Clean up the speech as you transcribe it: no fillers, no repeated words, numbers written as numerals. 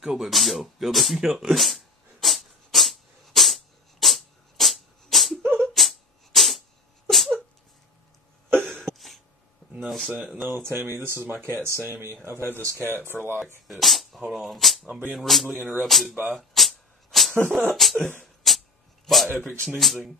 Go, baby, go. Go, baby, go. No, Tammy, this is my cat, Sammy. I've had this cat for like... Hold on. I'm being rudely interrupted by... by epic sneezing.